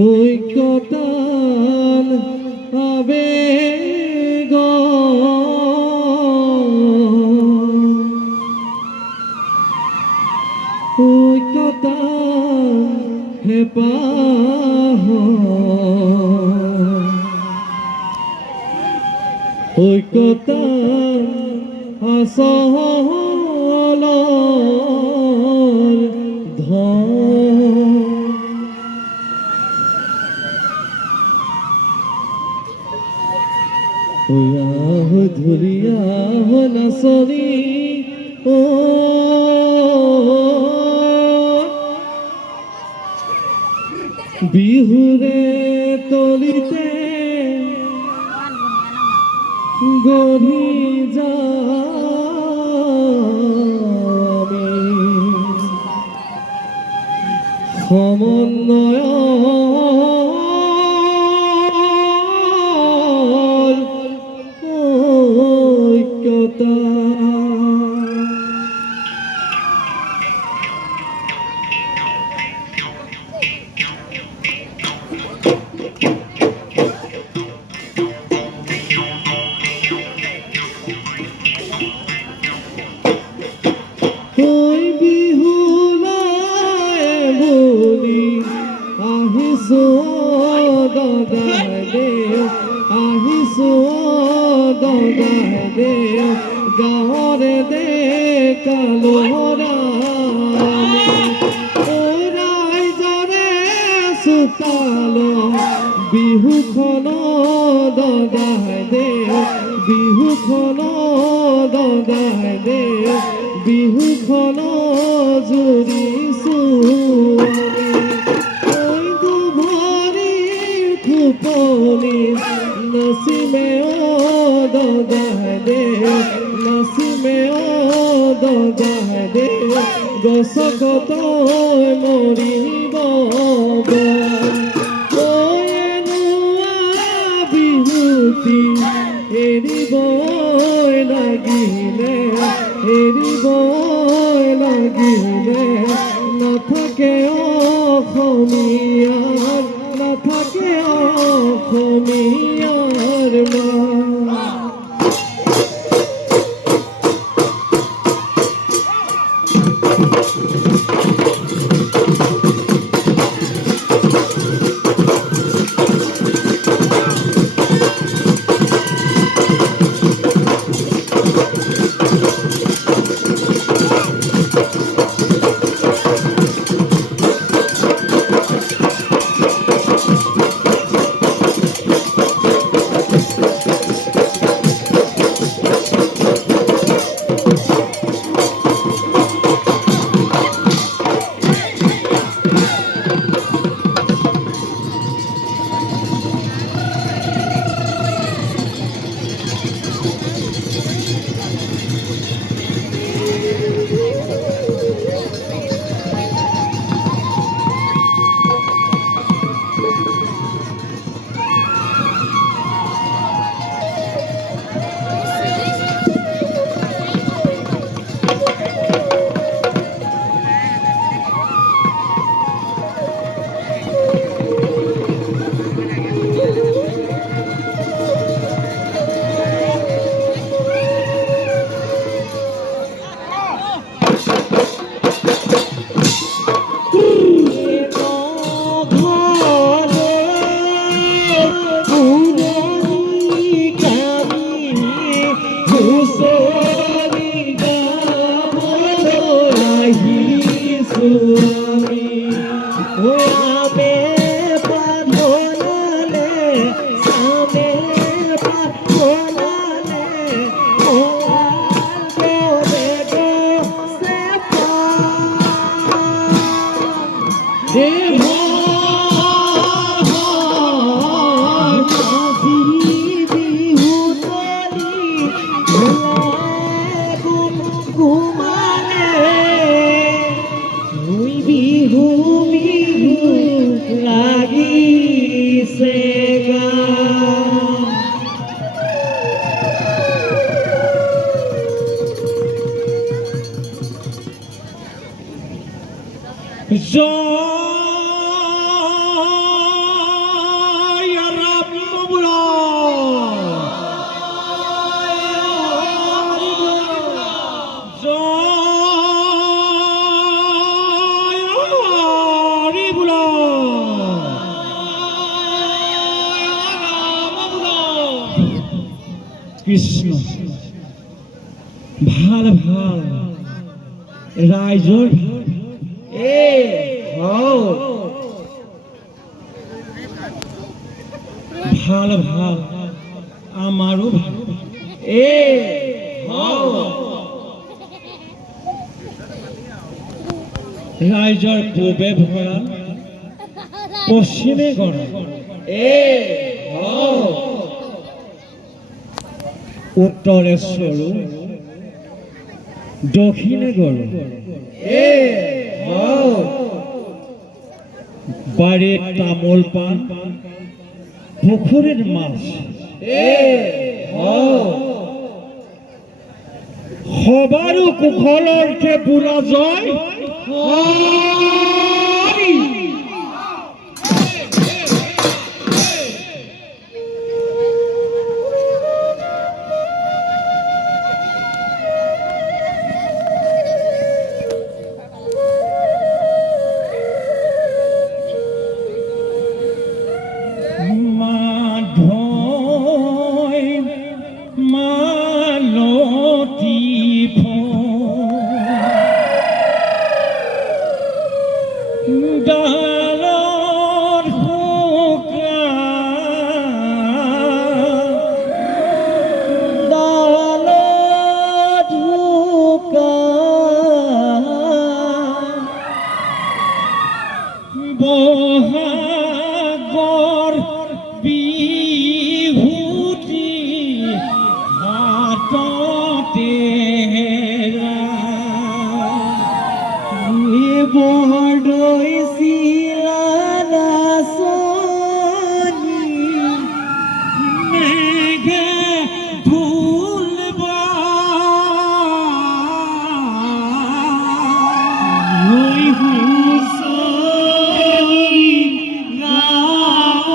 ঐক্যতান আবেগ ঐক্যতান হেপাহ ঐক্যতান আচলৰ ধন আহ ধুলিয়া নাচনী বিহুৰে তলিতে গঢ়ি যামি সমন্বয় ঐক্যতা বিহুলাই বুলি আহিছো দদাইদেউ আহিছো দদাইদেউ গাঁৱৰে ডেকালৰা ৰাইজৰে চোতাল বিহুখন দদাইদেউ বিহুখন দদাইদেউ বিহুখন জুৰিছো দুভৰি ফুপনি নাচিমে দদাইদেউ নাচিমে দদাইদেউ গছকত মৰিব বিহুতি এৰিবই লাগিলে এৰিবই লাগিলে নাথাকে অসমীয়াৰ নাথাকে অসমীয়াৰ মা কৃষ্ণ ভাল ভাল ৰাইজৰ ভাল ভাল আমাৰো ভাল ৰাইজৰ পূবে ভৰা পশ্চিমে গঢ় উত্তৰে চৰু দক্ষিণে গৰু বাৰীত তামোল পাণ পুখুৰীত মাছ সবাৰো কুশলৰ্থে বুঢ়া জয় বহাগৰ বিহুতি হাততে বৰদৈ চিৰানাচনী মেঘে ঢোলবা হৈ হুঁচৰি গাওঁ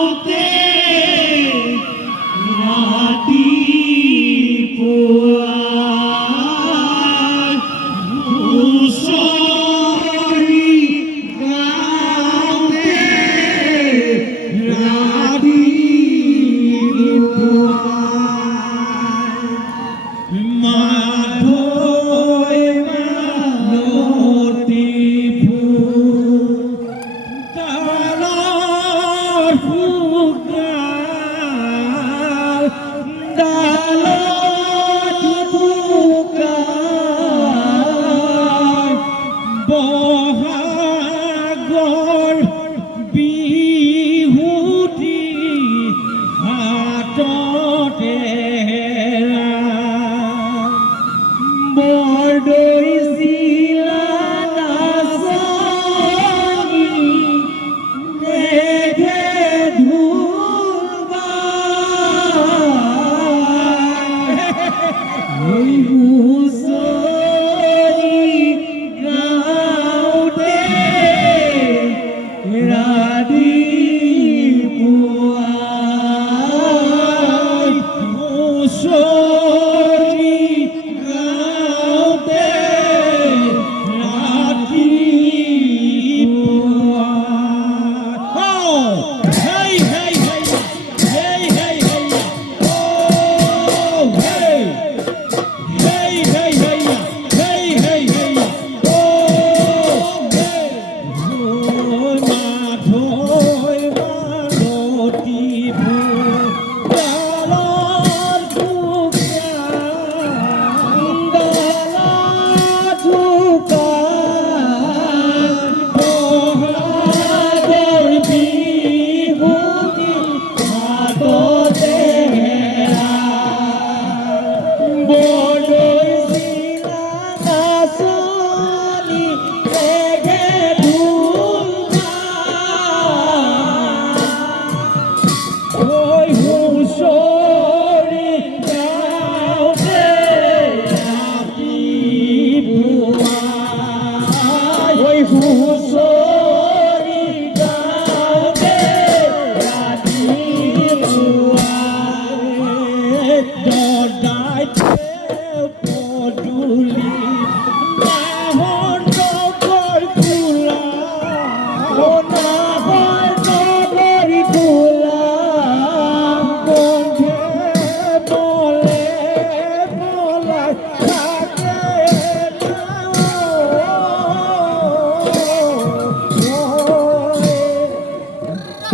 ঐ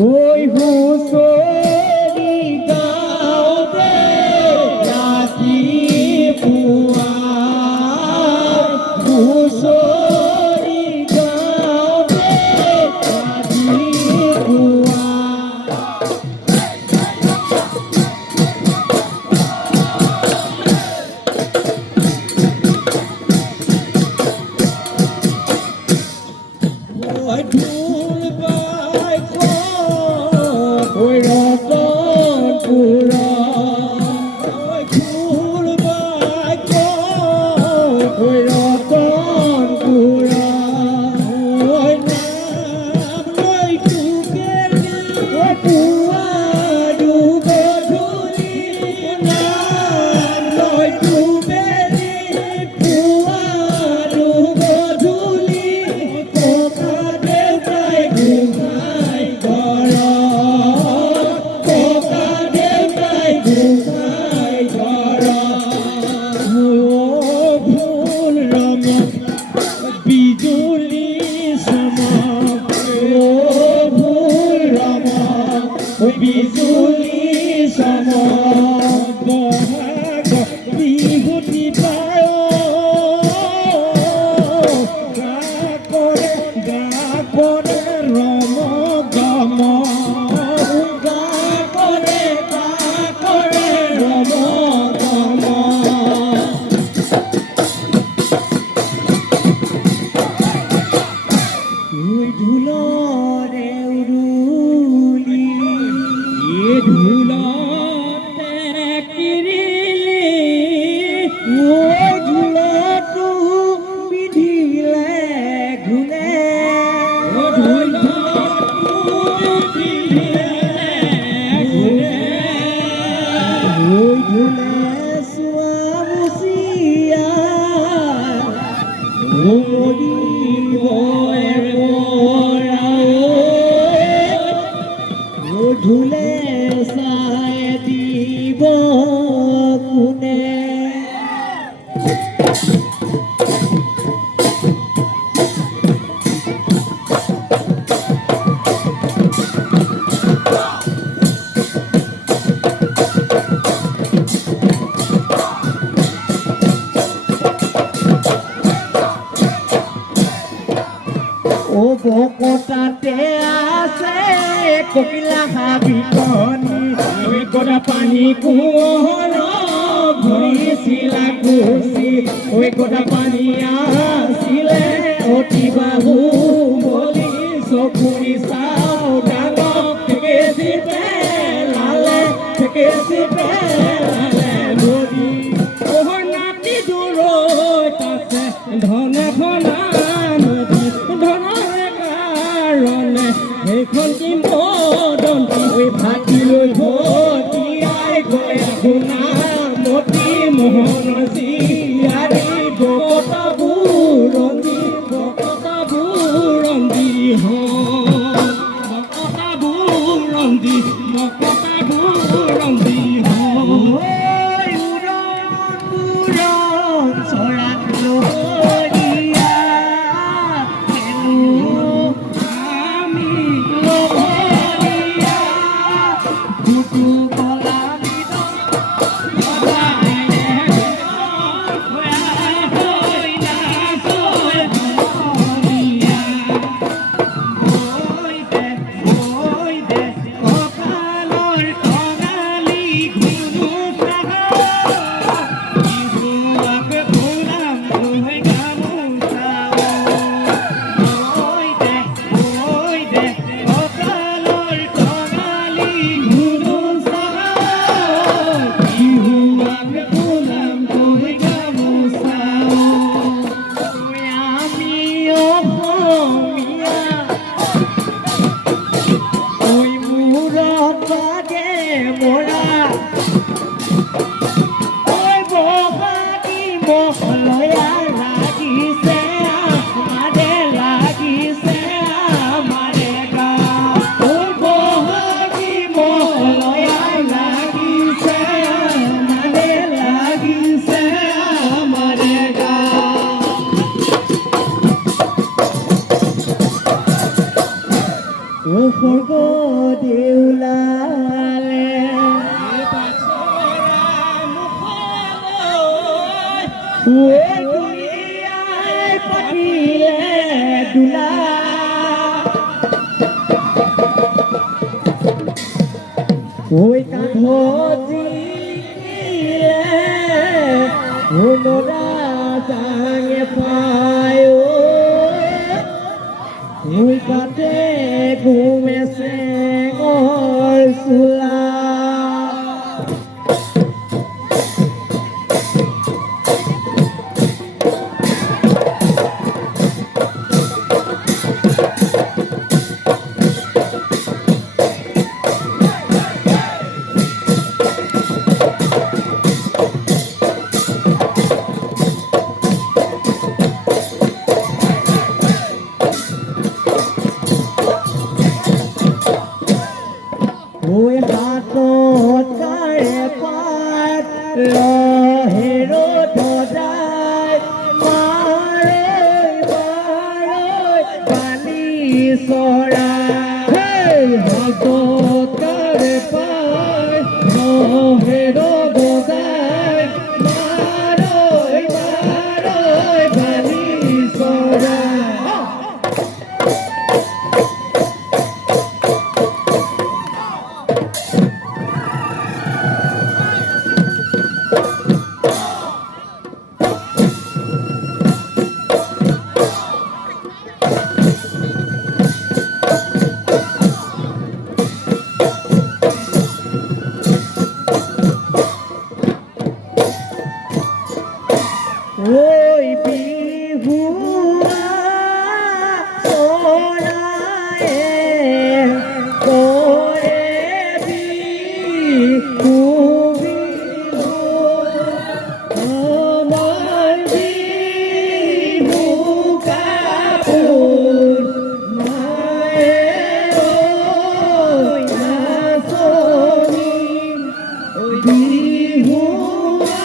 হুঁচৰি গাওঁতে ৰাতিপুৱা হুঁচৰি গাওঁতে ৰাতিপুৱা ঐ ঢোল বাই ঐ ৰতনপুৰা ঐ ঢোল বাই ঐ ৰতনপুৰা ঐ নাম লৈ তোকে ঐ পুৱা গধূলি নাম লৈ তোকে পুৱা গধূলি ককা দেউতাই গোসাঁই ঘৰত ককা দেউতাই গোসাঁই ঘৰত ফুল ৰঙত বিজুলী চমক ফুল ৰঙত বিজুলী চমক বহাগ বিহুতি পায় গা কৰে ৰম গম গা কৰে ৰম গম ঢোলৰে উৰুলি ঢোলতে কিৰিলি ঢোলটো বিধিলে ঘূলে ঢোলে চোৱা মুচিয়া ঢোলে চাই দিব কোনে ও বকতাতে আছে ককিলা হাবিকনি ঐ গড়া পানী কোঁহৰ ঘূৰিছিলা ঘূচি ঐ গড়া পানী আছিলে অতি বাহু বলি চকুৰি চাও ডাঙৰ থেকেচি পেলালে নদী ওহৰ নাতি দূৰৈত আছে ধনে ধনা নদী ধনৰে কাৰণে সেইখন কি মদন্তি হৈ ভাটি লৈ ভটিয়াই গৈ আপোনাৰ মতি মোহন জীয়াৰী বকতা বুৰঞ্জী বকতা বুৰঞ্জী বকতা বুৰঞ্জী বকতা বুৰঞ্জী চৰা লহৰীয়া আমি লহৰীয়া দুটু কলা স্বর্গ দেউলালে ও দুনিয়ায় পাতিলে দুলা ওই কাঁধি ওনরা জাঙে পায় ওই কাতে ঘুমেছে গর চুলা ওই হাতত কাৰে পাত ৰহেৰো ধজাই মাৰৈ পানী চৰা হাতত কাৰে পাত ৰহেৰো ধজাই মাৰৈ পানী চৰা ওই বিহুয়া চৰায়ে কৰে বিহু আমাৰ বিহু কাপোৰ নাই ঐ নাচনী বিহুৱা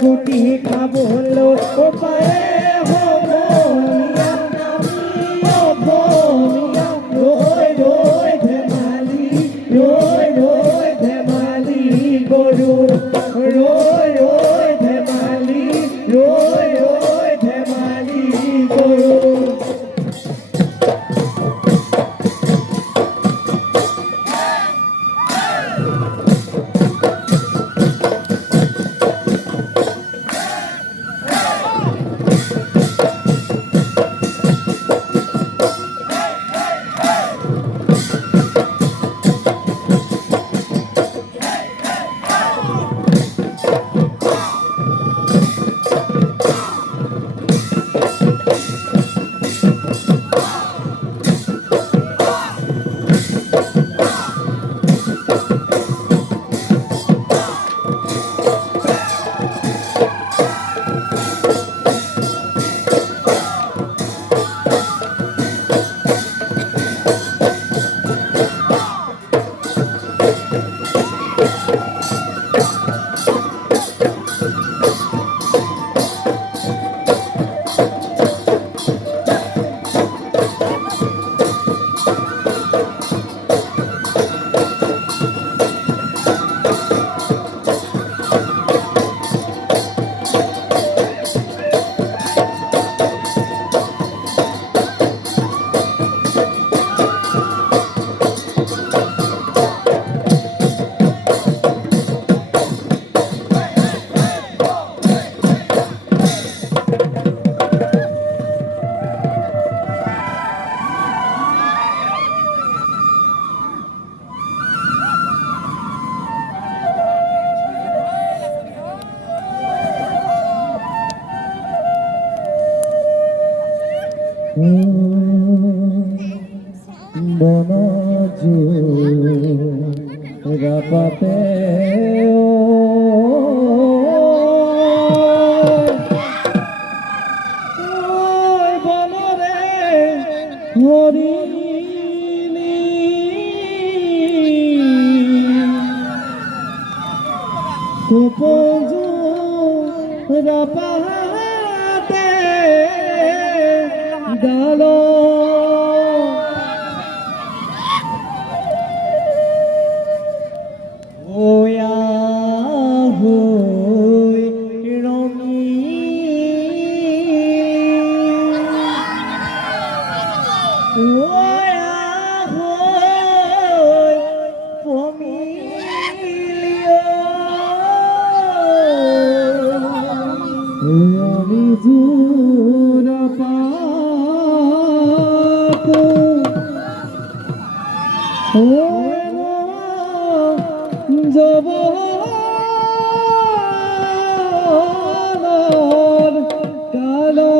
গুটি খাবলৈ পাৰে সমনীয়া ৰৈ ৰৈ ধেমালি গৰু ৰৈ ৰৈ ধেমালি গৰু বনজু রাপাতে বনরে হরিণী কুপজু রাপাতে ডালো ওয়া হই রঙি ওয়া হই পমিলিও আমি জুরা পাতো জবর কালো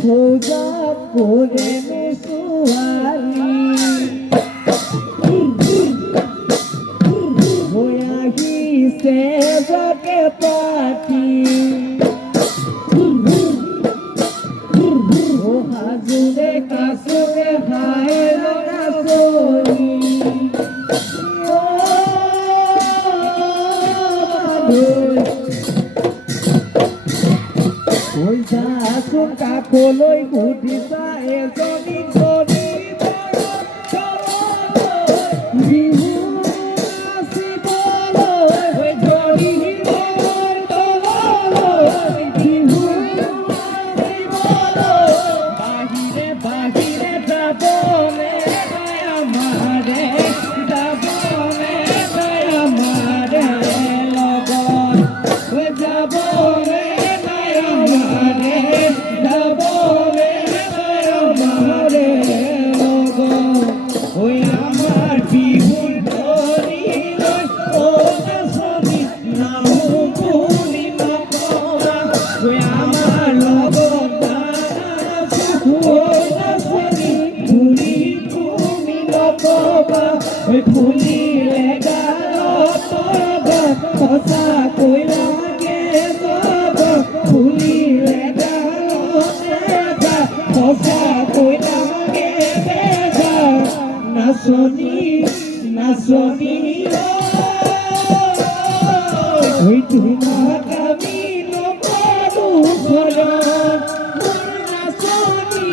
পূজা করে মেসুয়ারি হইয়া গিয়েছে জগে পাটি ও হাজুরে কাসুরে হায় রাসুলি ও ওই দাসুন কাকলই ঘুটিসা এজনি করি বিহু আসি বলো ওই জড়ি বিহু আসি বলো বাহিরে বাহিরে যাব রে আমারে যাব রে আমারে লগন ওই যাব রে আমারে যাব রে আমারে লগন ওই আমার বিহুর ধরি ও সবি নাম ভুলি না পড়া ওই আমার লগন ফুলিলে খসা কইলা গে যাব ফুলিলে খসা কইলা গে নাচনি নাচনি ওই তোমার আমি নকরু খরণ নাচনি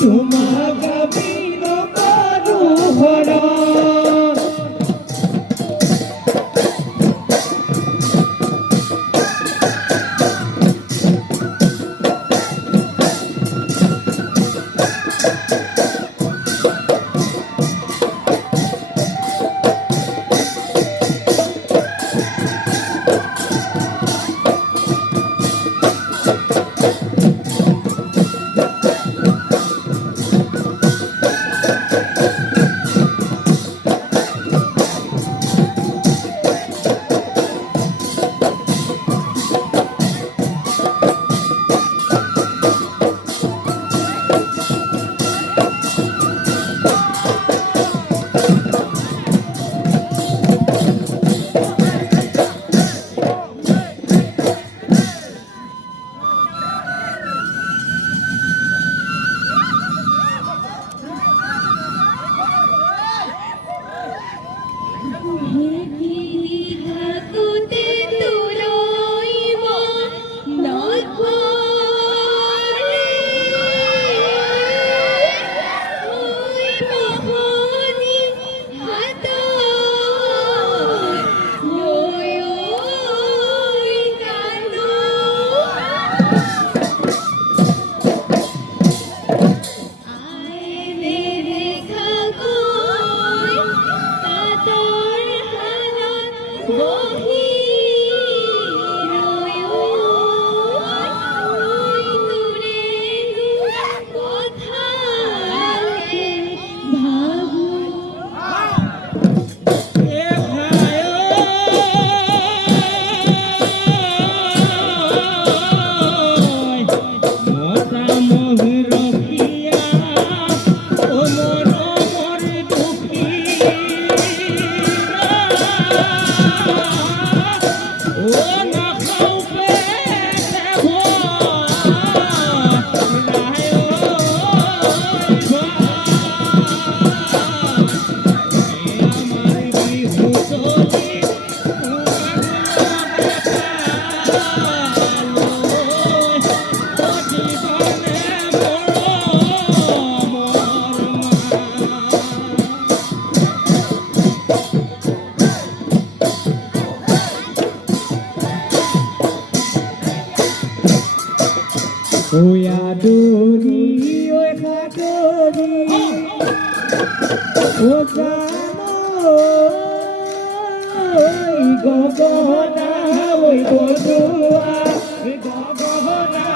তোমার আমি নকরু খরণ ঐ আদৰি ঐ সাদৰি ও জানো গগনা ঐ বজোৱা গগনা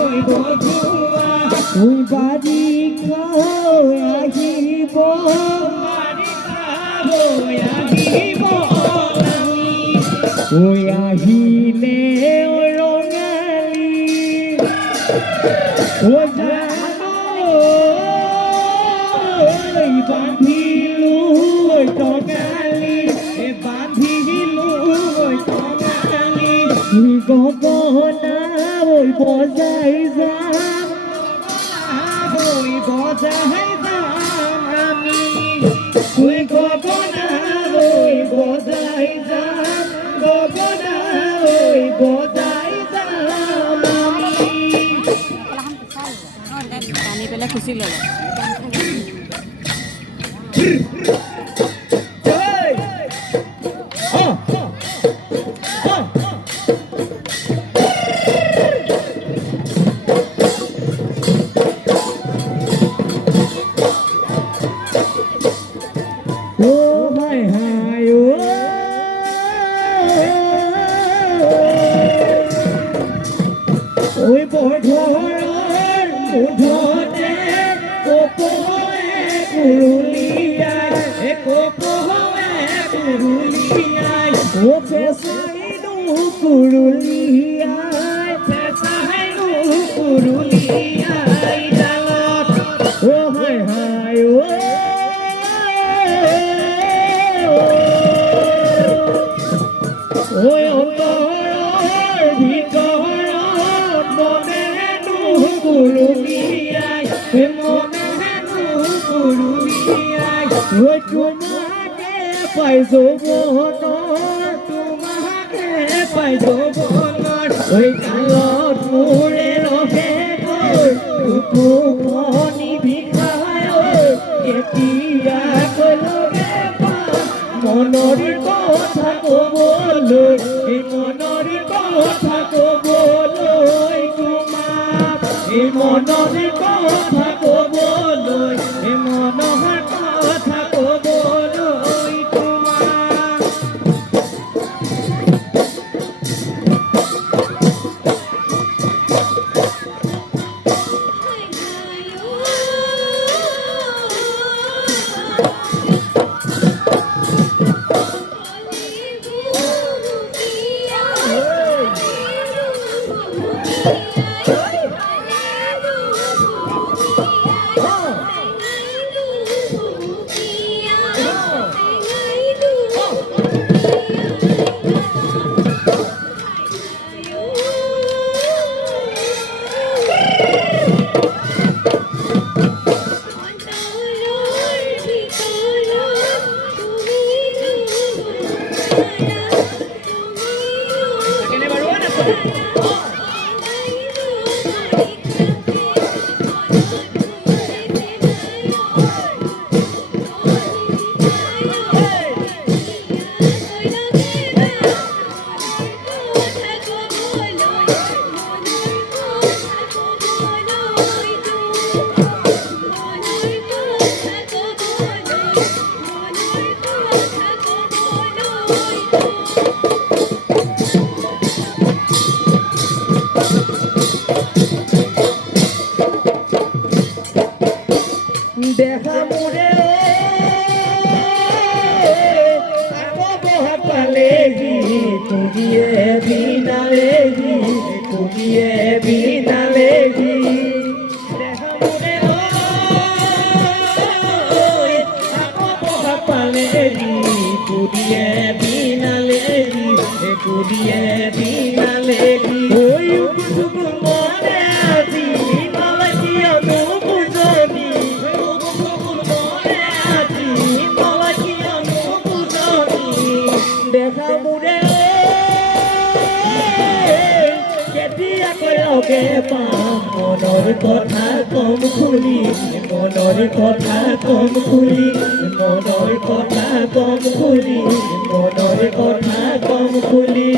ঐ বজোৱা ঐ বাৰিষা আহিব ঐ আহিলে ৰঙালী ঐ জানো বান্ধিলো ঐ টঙালী বান্ধিলো ঐ টঙালী গগনা ঐ বজাই যাম বজাই যাম আমি ঐ গগনা ঐ বজাই যাম গগনা ঐ বজাই যাম আমি টানি পেলাই খুচি ল'লে ঐ বৰধৰৰ মুধতে কপহে কুৰুলিয়াই কপহে কুৰুলিয়াই ও পেচাইনো কুৰুলিয়াই পেচাইনো কুৰুলিয়াই ডালত ও হাই হাই ঐ অন্তৰৰ ভিতৰত মনেনো কুৰুলিয়াই মনেনো কুৰুলিয়াই ঐ তোমাকে পাইছো মনৰ তোমাকে পাইছো মনৰ ঐ কালত মোৰে ৰহে গৈ বুকুখনি বিষায় এতিয়া কলগে মনৰ কথা ক'বলৈ এই মনৰ কথা ক'বলৈ তোমাক এই মনৰ কথা ক'বলৈ এই মনৰ কথা ক'বলৈ তোমাক দেখা মোরে আগো বহা পালেগি তুমিয়ে বিনালেগি তুমিয়ে বিনালেগি দেখা মোরে আগো বহা পালেগি তুমিয়ে বিনালেগি তুমিয়ে বিনালেগি ওই মনে আজি মালাকিয়া নুবুজনি দেখা মোৰে কেতিয়াকৈ লগে পাম মনৰ কথা কম খুলি মনৰ কথা কম খুলি মনৰ কথা কম খুলি মনৰ কথা কম খুলি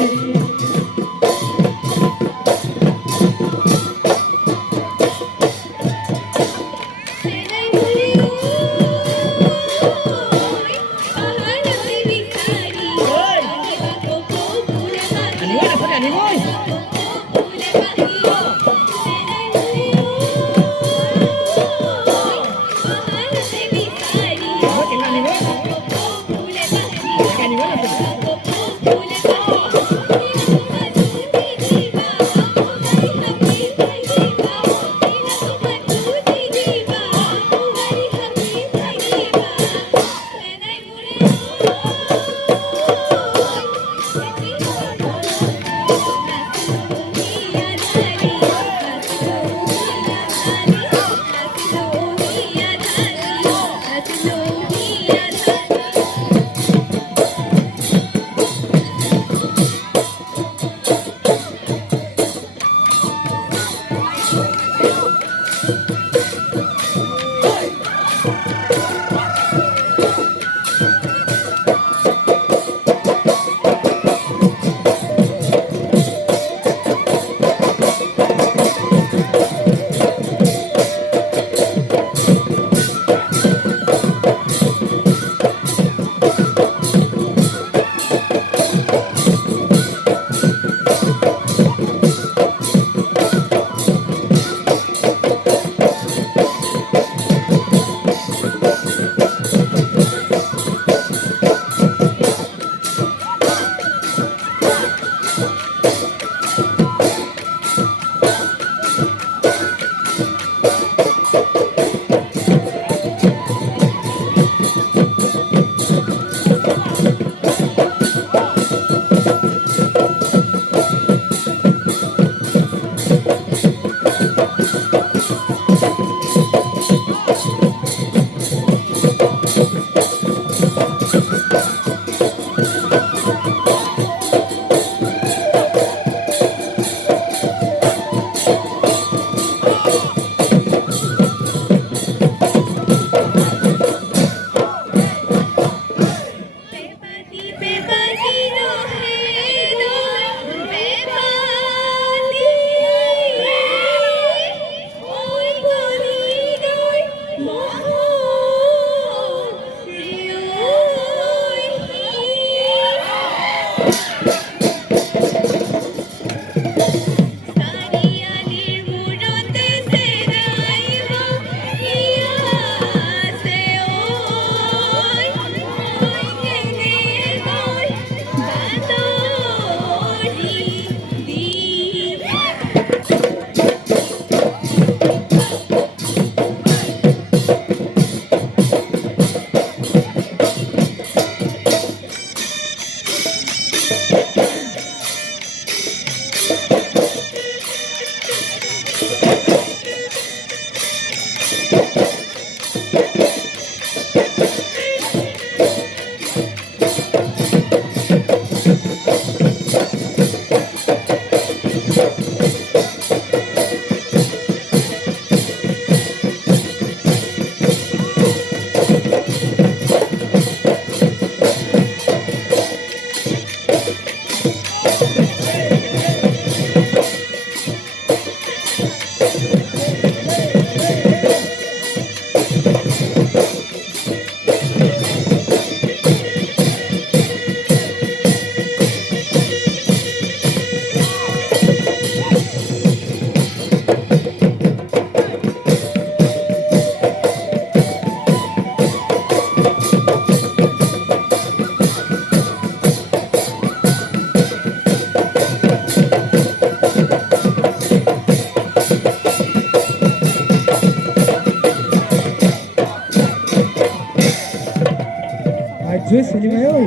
চিনেমা ওই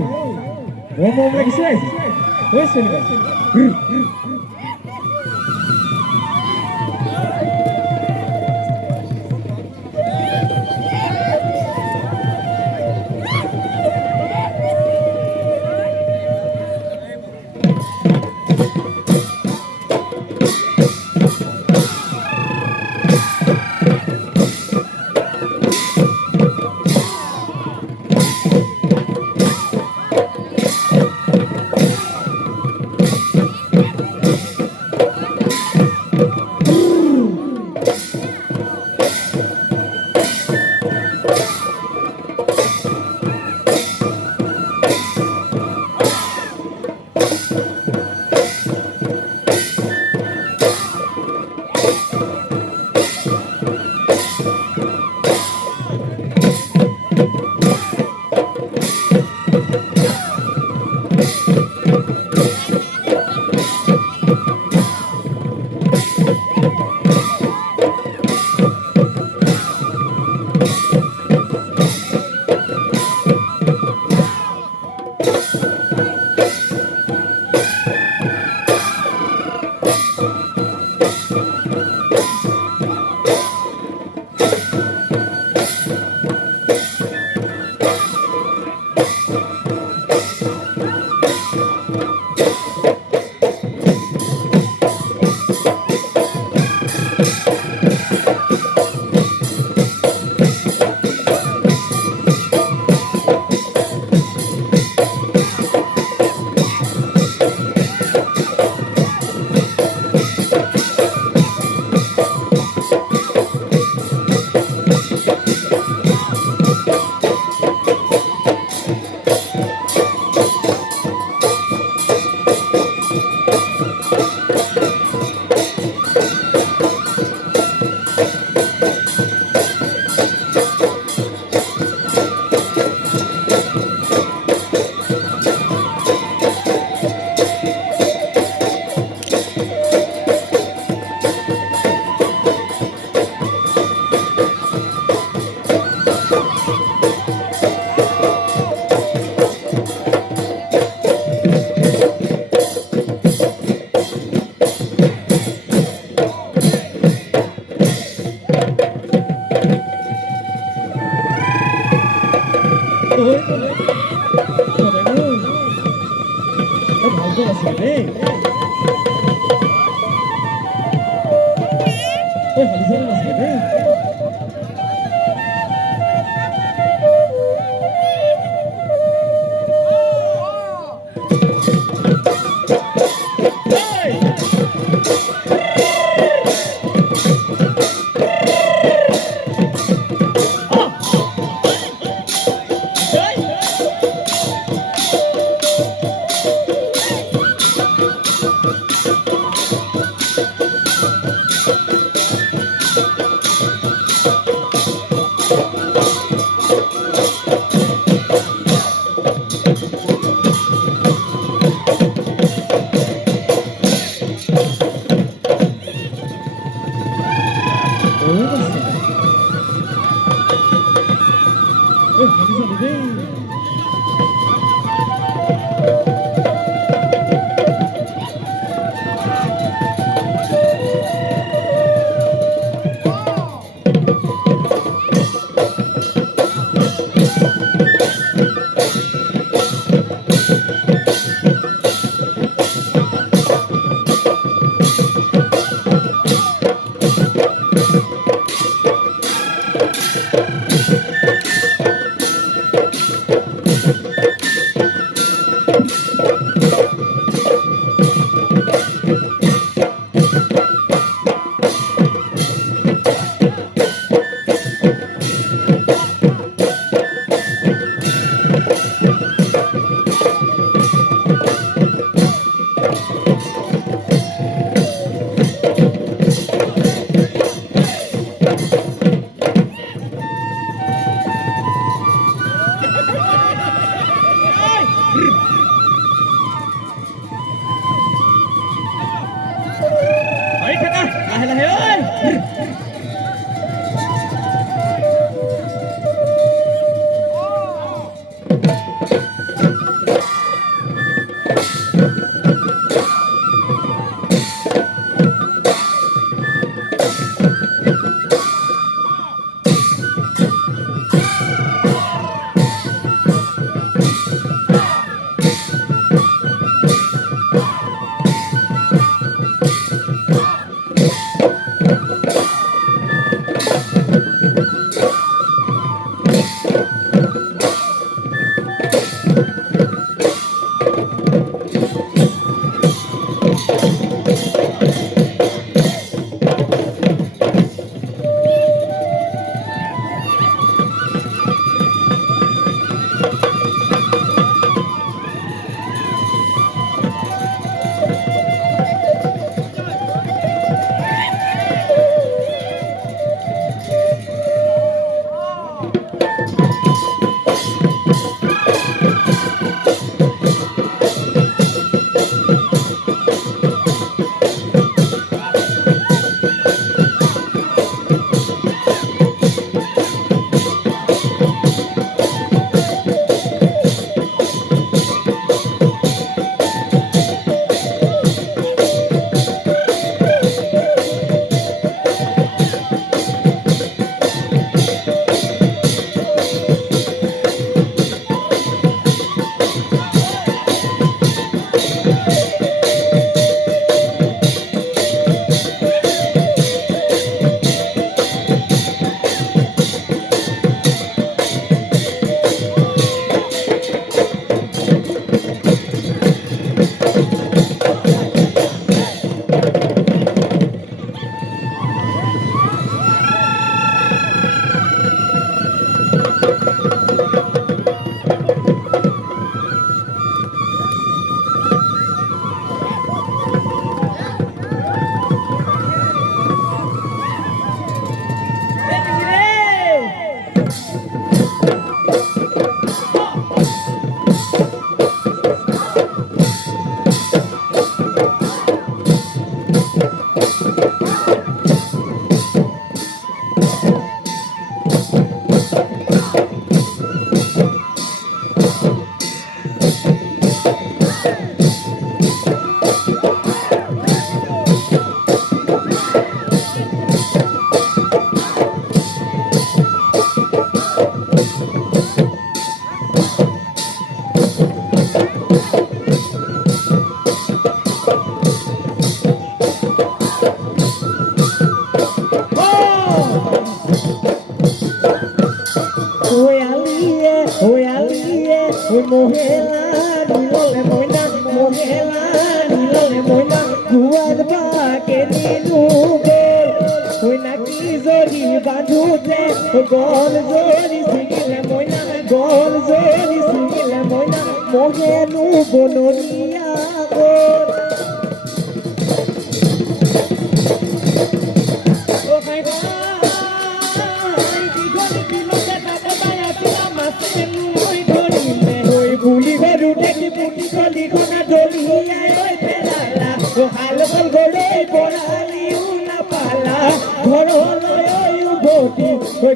ওম ওম লাগিছে ওই চিনেমা ভালকৈ আছে দেই হালিচালি নাছিলে দেই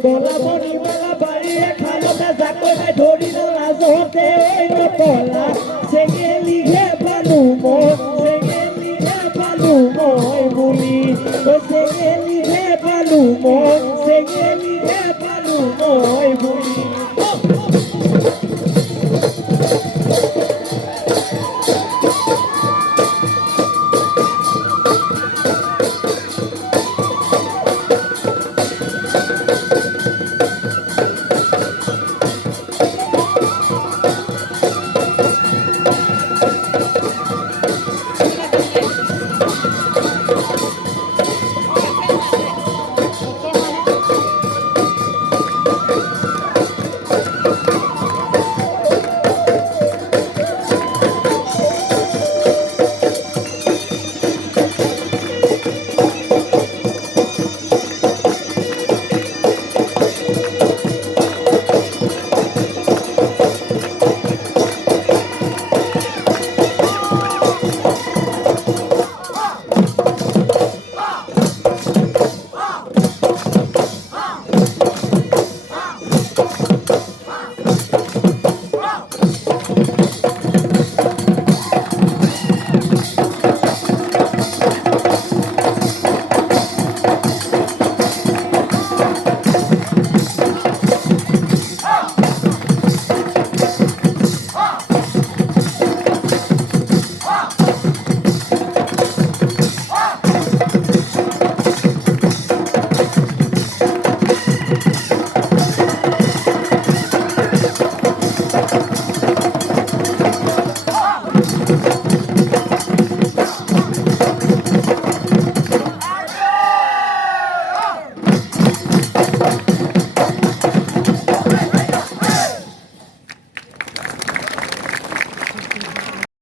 Gonna